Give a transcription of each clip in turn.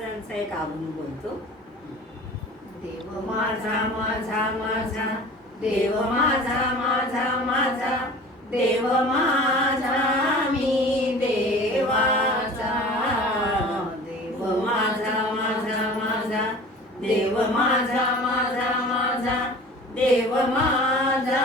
महाराजांचा एक अभंग बोलतो. देव माझा माझा माझा देव माझा माझा माझा देव माझा मी देवाचा. देव माझा माझा माझा देव माझा माझा माझा देव माझा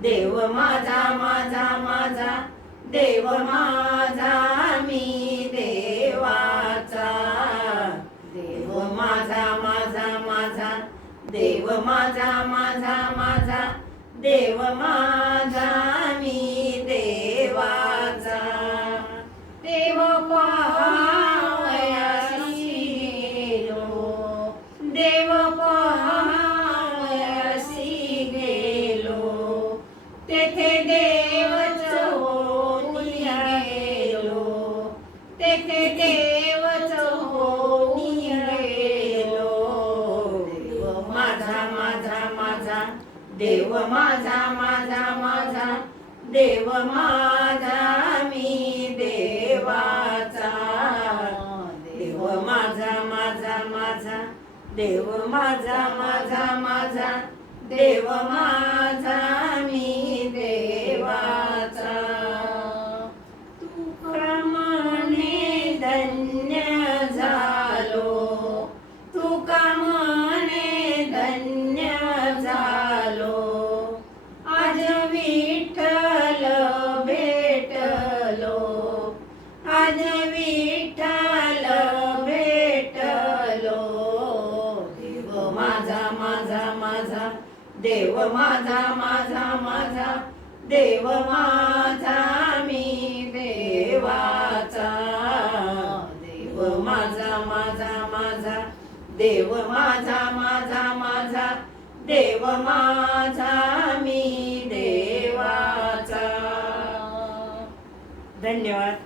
देव माझा माझा माझा. देव माझा मी देवाचा. देव माझा माझा माझा. देव माझा माझा माझा. देव माझा मी देवाचा. देव पाहावयासी देव देवच होऊन गेलो तेथे देवच होऊन गेलो देव माझा माझा माझा. देव माझा माझा माझा. देव माझा मी देवाचा. देव माझा माझा माझा. देव माझा माझा माझा. देव माझा मी आज विठ्ठल भेटलो. देव माझा माझा माझा. देव माझा माझा माझा. देव माझा मी देवाचा. देव माझा माझा माझा. देव माझा माझा माझा. देव माझा मी देवाचा. धन्यवाद.